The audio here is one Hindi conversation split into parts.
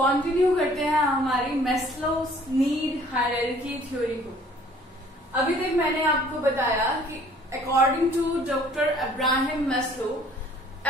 कंटिन्यू करते हैं हमारी मैस्लोस नीड हायरार्की थ्योरी को। अभी तक मैंने आपको बताया कि according to doctor Abraham Maslow,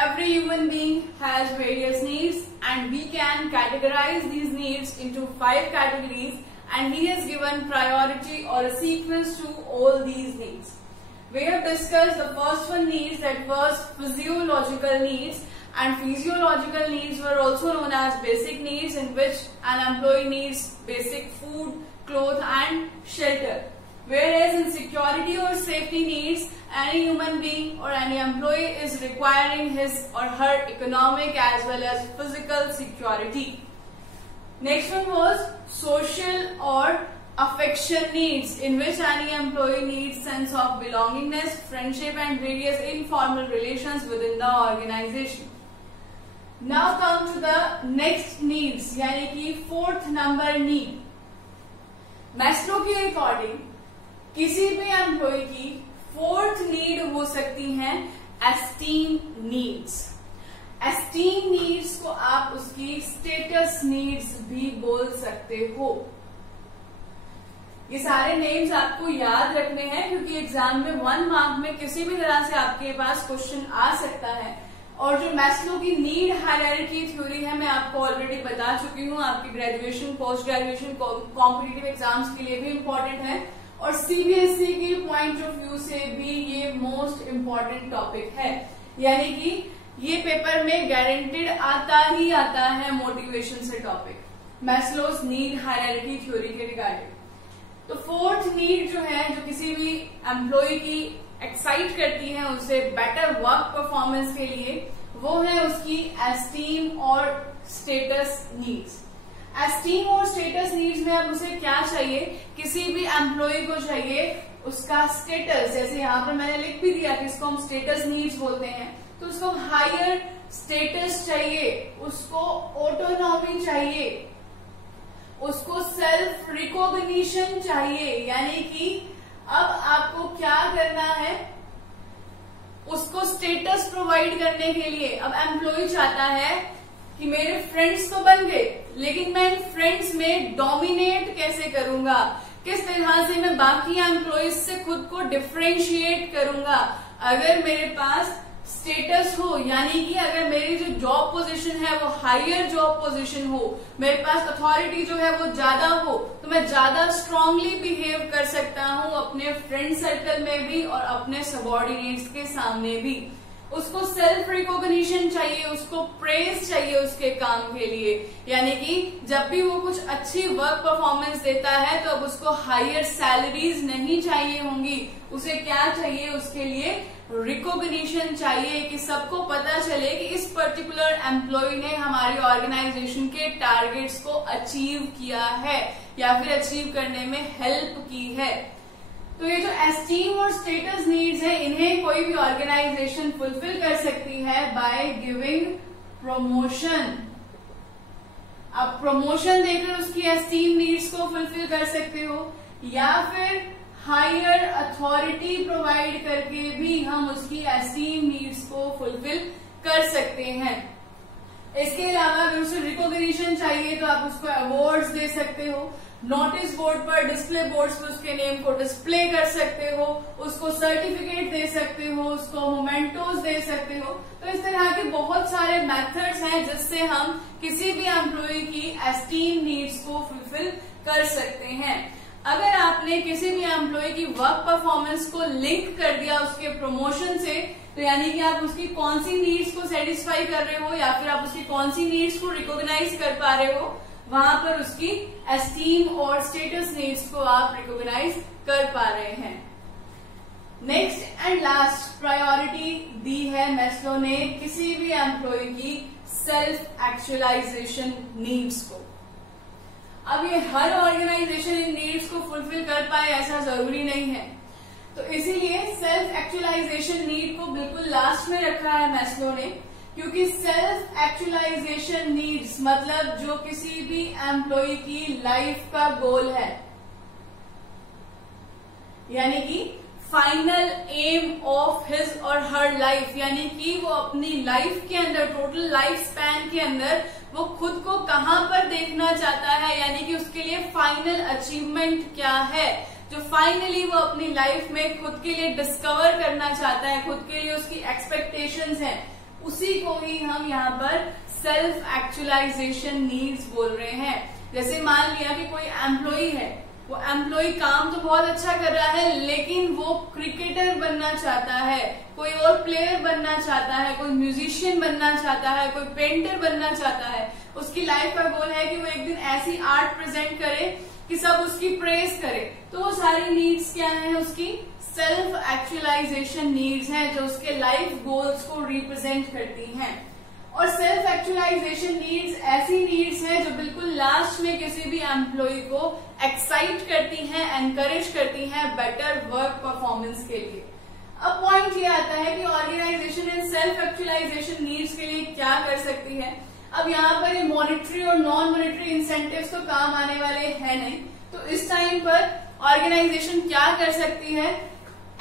every human being has various needs and we can categorize these needs into 5 categories, and he has given priority or a sequence to all these needs. We have discussed the first one needs, that was physiological needs, and physiological needs were also known as basic needs, in which an employee needs basic food, clothes and shelter. Whereas in security or safety needs, any human being or any employee is requiring his or her economic as well as physical security. Next one was social or affection needs, in which any employee needs sense of belongingness, friendship and various informal relations within the organization. Now come to the next needs, यानी कि fourth number need. मैस्लो के अकॉर्डिंग किसी भी एम्प्लॉय की फोर्थ नीड हो सकती हैं एस्टीम नीड्स। एस्टीम नीड्स को आप उसकी स्टेटस नीड्स भी बोल सकते हो। ये सारे नेम्स आपको याद रखने हैं क्योंकि एग्जाम में 1 मार्क में किसी भी तरह से आपके पास क्वेश्चन आ सकता है। और जो मैस्लो की नीड हायरार्की थ्योरी है, मैं आपको ऑलरेडी बता चुकी हूँ, आपकी graduation post graduation competitive exams के लिए भी इम्पोर्टेंट है और सीबीएसई की पॉइंट ऑफ व्यू से भी ये मोस्ट इम्पोर्टेंट टॉपिक है। यानी कि ये पेपर में गारंटेड आता ही आता है मोटिवेशन से topic, Maslow's need hierarchy theory के रिगार्डिंग। तो फोर्थ नीड जो है, जो किसी भी एम्प्लॉय की एक्साइट करती है उसे बेटर वर्क परफॉर्मेंस के लिए, वो है उसकी एस्टीम और स्टेटस नीड्स। एस्टीम और स्टेटस नीड्स में अब उसे क्या चाहिए, किसी भी एम्प्लॉय को चाहिए उसका स्टेटस, जैसे यहाँ पर मैंने लिख भी दिया कि इसको हम स्टेटस नीड्स बोलते हैं, तो उसको हायर स्टेटस चाहिए, उसको ऑटोनॉमी चाहिए, उसको सेल्फ रिकॉग्निशन चाहिए। यानी कि अब आपको क्या करना है, उसको स्टेटस प्रोवाइड करने के लिए अब एम्प्लॉय चाहता है कि मेरे फ्रेंड्स तो बन गए, लेकिन मैं इन फ्रेंड्स में डोमिनेट कैसे करूंगा, किस तरह से मैं बाकी एम्प्लॉयज से खुद को डिफरेंशिएट करूंगा। अगर मेरे पास स्टेटस हो, यानी कि अगर मेरी जो जॉब पोजीशन है वो हायर जॉब पोजीशन हो, मेरे पास अथॉरिटी जो है वो ज्यादा हो, तो मैं ज्यादा स्ट्रांगली बिहेव कर सकता हूं अपने फ्रेंड सर्कल में भी और अपने सबॉर्डिनेट्स के सामने भी। उसको सेल्फ रिकॉग्निशन चाहिए, उसको प्रेज चाहिए उसके काम के लिए। यानी कि जब भी वो कुछ अच्छी वर्क परफॉर्मेंस देता है तो अब उसको हायर सैलरीज नहीं चाहिए होंगी, उसे क्या चाहिए, उसके लिए रिकॉग्निशन चाहिए कि सबको पता चले कि इस पर्टिकुलर एम्प्लॉय ने हमारी ऑर्गेनाइजेशन के टारगेट्स को अचीव किया है या फिर अचीव करने में हेल्प की है। तो ये जो एस्टीम और स्टेटस नीड्स है, इन्हें कोई भी ऑर्गेनाइजेशन फुलफिल कर सकती है बाय गिविंग प्रमोशन। आप प्रमोशन देकर उसकी एस्टीम नीड्स को फुलफिल कर सकते हो, या फिर हायर अथॉरिटी प्रोवाइड करके भी हम उसकी एस्टीम नीड्स को फुलफिल कर सकते हैं। इसके अलावा अगर उसे रिकॉग्निशन चाहिए तो आप उसको अवार्ड्स दे सकते हो, नोटिस बोर्ड पर, डिस्प्ले बोर्ड्स पर उसके नेम को डिस्प्ले कर सकते हो, उसको सर्टिफिकेट दे सकते हो, उसको मोमेंटोज दे सकते हो। तो इस तरह के बहुत सारे मेथड्स हैं जिससे हम किसी भी एम्प्लॉय की एस्टीम नीड्स को फुलफिल कर सकते हैं। अगर आपने किसी भी एम्प्लॉय की वर्क परफॉर्मेंस को लिंक कर दिया उसके प्रमोशन से, तो यानी कि आप उसकी कौन सी नीड्स को सेटिस्फाई कर रहे हो या फिर आप उसकी कौन सी नीड्स को रिकॉग्नाइज कर पा रहे हो, वहां पर उसकी एस्टीम और स्टेटस नीड्स को आप रिकॉग्नाइज कर पा रहे हैं। नेक्स्ट एंड लास्ट प्रायोरिटी दी है मैस्लो ने किसी भी एम्प्लॉय की सेल्फ एक्चुअलाइजेशन नीड्स को। अब ये हर ऑर्गेनाइजेशन इन नीड्स को फुलफिल कर पाए ऐसा जरूरी नहीं है, तो इसीलिए सेल्फ एक्चुअलाइजेशन नीड को बिल्कुल लास्ट में रखा है मैस्लो ने, क्योंकि सेल्फ एक्चुअलाइजेशन नीड्स मतलब जो किसी भी एम्प्लॉय की लाइफ का गोल है, यानी कि फाइनल एम ऑफ हिज और हर लाइफ, यानी कि वो अपनी लाइफ के अंदर, टोटल लाइफ स्पैन के अंदर वो खुद को कहाँ पर देखना चाहता है, यानी कि उसके लिए फाइनल अचीवमेंट क्या है, जो फाइनली वो अपनी लाइफ में खुद के लिए डिस्कवर करना चाहता है, खुद के लिए उसकी एक्सपेक्टेशंस हैं, उसी को ही हम यहाँ पर सेल्फ एक्चुअलाइजेशन नीड्स बोल रहे हैं। जैसे मान लिया कि कोई एम्प्लॉय है, वो एम्प्लॉय काम तो बहुत अच्छा कर रहा है लेकिन वो क्रिकेटर बनना चाहता है, कोई और प्लेयर बनना चाहता है, कोई म्यूजिशियन बनना चाहता है, कोई पेंटर बनना चाहता है। उसकी लाइफ का गोल है कि वो एक दिन ऐसी आर्ट प्रेजेंट करे कि सब उसकी प्रेज करे। तो वो सारी नीड्स क्या है, उसकी सेल्फ एक्चुअलाइजेशन नीड्स हैं, जो उसके लाइफ गोल्स को रिप्रेजेंट करती हैं। और सेल्फ एक्चुअलाइजेशन नीड्स ऐसी नीड्स हैं जो बिल्कुल लास्ट में किसी भी एम्प्लॉय को एक्साइट करती हैं, एनकरेज करती हैं बेटर वर्क परफॉर्मेंस के लिए। अब पॉइंट ये आता है कि organisation in self actualisation needs के लिए क्या कर सकती है। अब यहाँ पर ये मॉनिटरी और नॉन मॉनिटरी इंसेंटिव्स तो काम आने वाले हैं नहीं, तो इस टाइम पर ऑर्गेनाइजेशन क्या कर सकती है,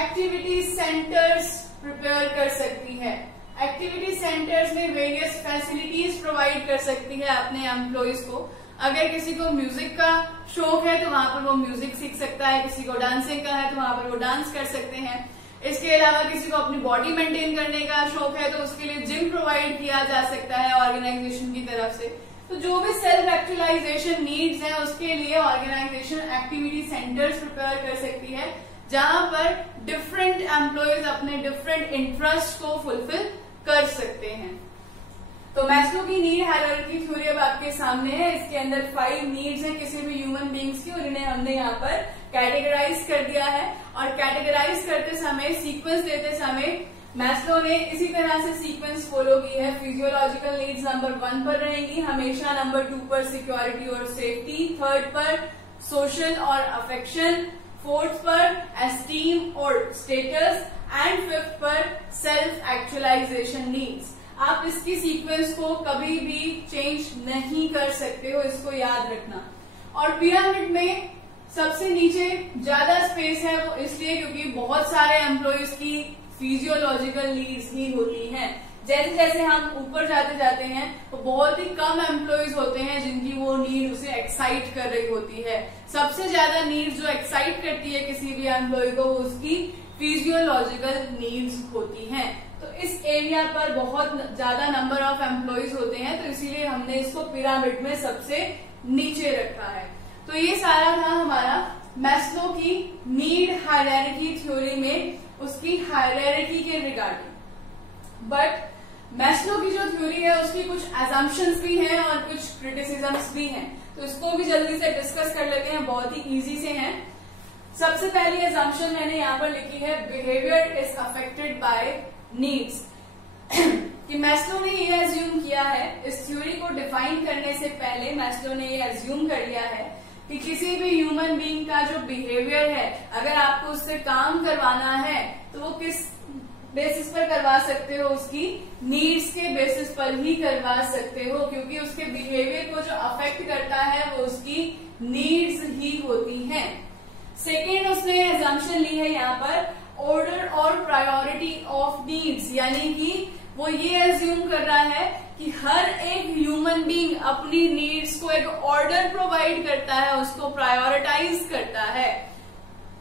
एक्टिविटी सेंटर्स प्रिपेयर कर सकती है। एक्टिविटी सेंटर्स में वेरियस फैसिलिटीज प्रोवाइड कर सकती है अपने एम्प्लॉयज को। अगर किसी को म्यूजिक का शौक है तो वहां पर वो म्यूजिक सीख सकता है, किसी को डांसिंग का है तो वहां पर वो डांस कर सकते हैं। इसके अलावा किसी को अपनी बॉडी मेंटेन करने का शौक है तो उसके लिए जिम प्रोवाइड किया जा सकता है ऑर्गेनाइजेशन की तरफ से। तो जो भी सेल्फ एक्चुअलाइजेशन नीड्स है उसके लिए ऑर्गेनाइजेशन एक्टिविटी सेंटर्स प्रिपेयर कर सकती है, जहां पर डिफरेंट एम्प्लॉयज अपने डिफरेंट इंटरेस्ट को फुलफिल कर सकते हैं। तो मैस्लो की नीड हायरार्की थ्योरी अब आपके सामने है। इसके अंदर 5 नीड्स हैं किसी भी ह्यूमन बींग्स की, और इन्हें हमने यहाँ पर कैटेगराइज कर दिया है। और कैटेगराइज करते समय, सीक्वेंस देते समय मैस्लो ने इसी तरह से सीक्वेंस फॉलो की है। फिजियोलॉजिकल नीड्स नंबर 1 पर रहेंगी हमेशा, नंबर 2 पर सिक्योरिटी और सेफ्टी, 3rd पर सोशल और अफेक्शन, 4th पर एस्टीम और स्टेटस, एंड 5th पर सेल्फ एक्चुअलाइजेशन नीड्स। आप इसकी सीक्वेंस को कभी भी चेंज नहीं कर सकते हो, इसको याद रखना। और पिरामिड में सबसे नीचे ज्यादा स्पेस है, वो इसलिए क्योंकि बहुत सारे एम्प्लॉयज की फिजियोलॉजिकल नीड्स ही होती हैं। जैसे जैसे हम ऊपर जाते जाते हैं तो बहुत ही कम एम्प्लॉयज होते हैं जिनकी वो नीड उसे एक्साइट कर रही होती है। सबसे ज्यादा नीड जो एक्साइट करती है किसी भी एम्प्लॉय को, उसकी फिजियोलॉजिकल नीड्स होती हैं। तो इस एरिया पर बहुत ज्यादा नंबर ऑफ एम्प्लॉयज होते हैं, तो इसीलिए हमने इसको पिरामिड में सबसे नीचे रखा है। तो ये सारा था हमारा मैस्लो की नीड हायरार्की थ्योरी में उसकी हायरार्की के रिगार्डिंग। बट मैस्लो की जो थ्योरी है उसकी कुछ एजम्पशंस भी हैं और कुछ क्रिटिसिजम्स भी हैं, तो इसको भी जल्दी से डिस्कस कर लेते हैं, बहुत ही इजी से हैं। सबसे पहली एजम्पशन मैंने यहाँ पर लिखी है, behaviour is affected by needs. कि मैस्लो ने ये एज्यूम किया है, इस थ्योरी को डिफाइन करने से पहले मैस्लो ने ये एज्यूम कर लिया है कि किसी भी ह्यूमन बीइंग का जो बिहेवियर है, अगर आपको उससे काम करवाना है तो वो किस बेसिस पर करवा सकते हो, उसकी नीड्स के बेसिस पर ही करवा सकते हो, क्योंकि उसके बिहेवियर को जो अफेक्ट करता है वो उसकी नीड्स ही होती हैं। सेकेंड उसने एजम्पशन ली है यहाँ पर, ऑर्डर और प्रायोरिटी ऑफ नीड्स, यानी कि वो ये एज्यूम कर रहा है कि हर एक ह्यूमन बीइंग अपनी नीड्स को एक ऑर्डर प्रोवाइड करता है, उसको प्रायोरिटाइज करता है।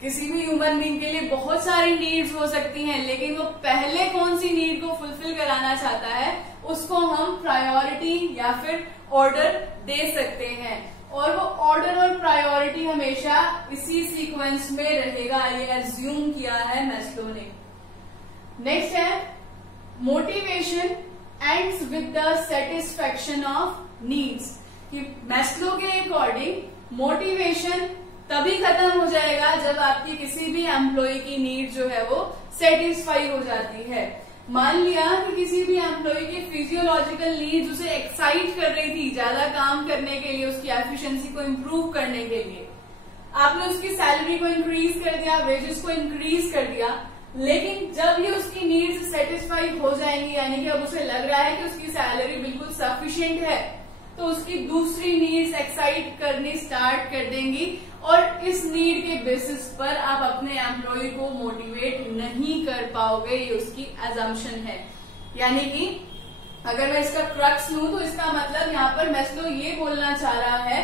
किसी भी ह्यूमन बीइंग के लिए बहुत सारी नीड्स हो सकती हैं, लेकिन वो पहले कौन सी नीड को फुलफिल कराना चाहता है उसको हम प्रायोरिटी या फिर ऑर्डर दे सकते हैं। और वो ऑर्डर और प्रायोरिटी हमेशा इसी सीक्वेंस में रहेगा, ये एज्यूम किया है मैस्लो ने। नेक्स्ट है, motivation ends with the satisfaction of needs. कि मैस्लो के अकॉर्डिंग मोटिवेशन तभी खत्म हो जाएगा जब आपकी किसी भी एम्प्लॉय की नीड जो है वो सेटिस्फाई हो जाती है। मान लिया कि किसी भी एम्प्लॉय की फिजियोलॉजिकल नीड्स उसे एक्साइट कर रही थी ज्यादा काम करने के लिए, उसकी एफिशिएंसी को इम्प्रूव करने के लिए, आपने उसकी सैलरी को इंक्रीज कर दिया, वेजेस को इंक्रीज कर दिया, लेकिन जब ये उसकी नीड्स सेटिस्फाई हो जाएंगी, यानी कि अब उसे लग रहा है कि उसकी सैलरी बिल्कुल सफिशिएंट है, तो उसकी दूसरी नीड्स एक्साइट करनी स्टार्ट कर देंगी, और इस नीड के बेसिस पर आप अपने एम्प्लॉय को मोटिवेट नहीं कर पाओगे, ये उसकी एजम्पशन है। यानी कि अगर मैं इसका क्रक्स लूं तो इसका मतलब यहाँ पर मैस्लो ये बोलना चाह रहा है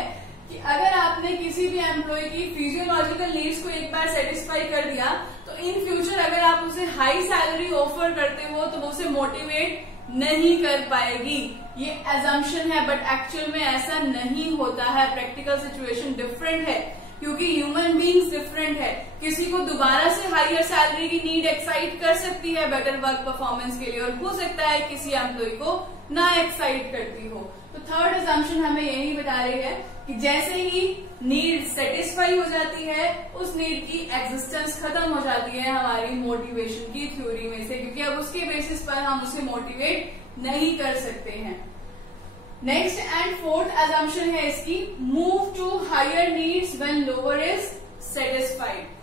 कि अगर आपने किसी भी एम्प्लॉय की फिजियोलॉजिकल नीड्स को एक बार सेटिस्फाई कर दिया तो इन फ्यूचर अगर आप उसे हाई सैलरी ऑफर करते हो तो वो उसे मोटिवेट नहीं कर पाएगी। ये एजम्पशन है, बट एक्चुअल में ऐसा नहीं होता है। प्रैक्टिकल सिचुएशन डिफरेंट है, क्योंकि ह्यूमन बींग्स डिफरेंट है। किसी को दोबारा से हायर सैलरी की नीड एक्साइट कर सकती है बेटर वर्क परफॉर्मेंस के लिए, और हो सकता है किसी एम्प्लॉय को ना एक्साइट करती हो। तो थर्ड असम्पशन हमें यही बता रही है कि जैसे ही नीड सेटिस्फाई हो जाती है, उस नीड की एग्जिस्टेंस खत्म हो जाती है हमारी मोटिवेशन की थ्योरी में से, क्योंकि अब उसके बेसिस पर हम उसे मोटिवेट नहीं कर सकते हैं। नेक्स्ट एंड फोर्थ असम्पशन है इसकी, move to higher needs when lower is satisfied.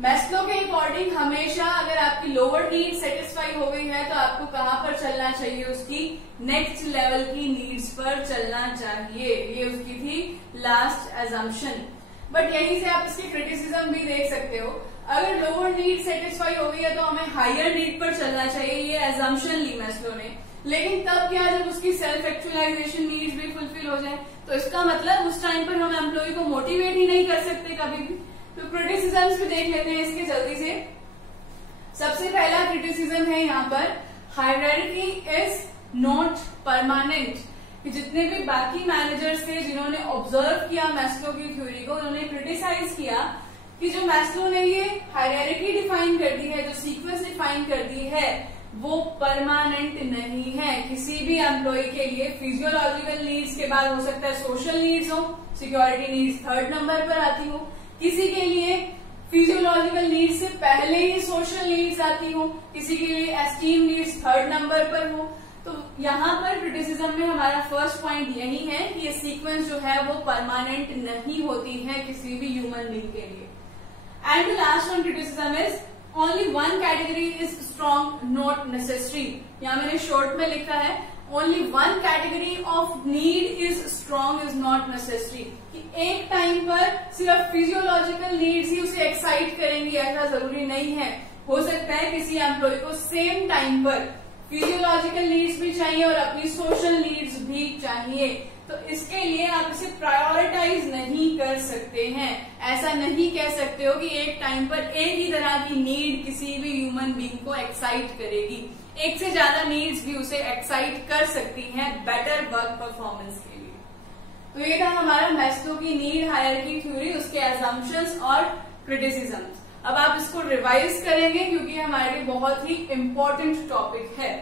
Maslow के अकॉर्डिंग हमेशा अगर आपकी लोअर नीड सेटिस्फाई हो गई है तो आपको कहां पर चलना चाहिए, उसकी नेक्स्ट लेवल की नीड्स पर चलना चाहिए। ये उसकी थी लास्ट असम्पशन। बट यहीं से आप इसकी क्रिटिसिज्म भी देख सकते हो। अगर लोअर नीड सेटिस्फाई हो गई है तो हमें हायर नीड पर चलना चाहिए, ये असम्पशन ली मैस्लो ने। लेकिन तब क्या, जब उसकी सेल्फ एक्चुअलाइजेशन नीड्स भी फुलफिल हो जाए, तो इसका मतलब उस टाइम पर हम एम्प्लॉय को मोटिवेट ही नहीं कर सकते कभी भी। तो क्रिटिसिज्म्स भी देख लेते हैं इसके जल्दी से। सबसे पहला क्रिटिसिज्म है यहाँ पर, हायरार्की इज नॉट परमानेंट। कि जितने भी बाकी मैनेजर्स थे जिन्होंने ऑब्जर्व किया मैस्लो की थ्योरी को, उन्होंने क्रिटिसाइज किया कि जो मैस्लो ने ये हायरार्की डिफाइन कर दी है, जो सीक्वेंस डिफाइन कर दी है, वो परमानेंट नहीं है। किसी भी एम्प्लॉय के लिए फिजियोलॉजिकल नीड्स के बाद हो सकता है सोशल नीड्स हो, सिक्योरिटी नीड्स थर्ड नंबर पर आती हो। किसी के लिए फिजियोलॉजिकल नीड्स से पहले ही सोशल नीड्स आती हो, किसी के लिए एस्टीम नीड्स थर्ड नंबर पर हो। तो यहाँ पर क्रिटिसिज्म में हमारा फर्स्ट पॉइंट यही है कि ये सीक्वेंस जो है वो परमानेंट नहीं होती है किसी भी ह्यूमन बीइंग के लिए। And the last one criticism is only one category is strong not necessary. यहाँ मैंने शॉर्ट में लिखा है only one category of need is strong is not necessary. कि एक टाइम पर सिर्फ फिजियोलॉजिकल नीड्स ही उसे एक्साइट करेंगी ऐसा जरूरी नहीं है। हो सकता है किसी एम्प्लॉय को सेम टाइम पर फिजियोलॉजिकल नीड्स भी चाहिए और अपनी सोशल नीड्स भी चाहिए। तो इसके लिए आप इसे प्रायोरिटाइज नहीं कर सकते हैं। ऐसा नहीं कह सकते हो कि एक टाइम पर एक ही तरह की नीड किसी भी ह्यूमन बीइंग को एक्साइट करेगी। एक से ज्यादा नीड्स भी उसे एक्साइट कर सकती हैं बेटर वर्क परफॉर्मेंस के लिए। तो ये था हमारा मैस्लो की नीड हायरार्की थ्योरी, उसके असम्पशंस और क्रिटिसिज्म्स। अब आप इसको रिवाइज करेंगे क्योंकि हमारे लिए बहुत ही इम्पोर्टेंट टॉपिक है।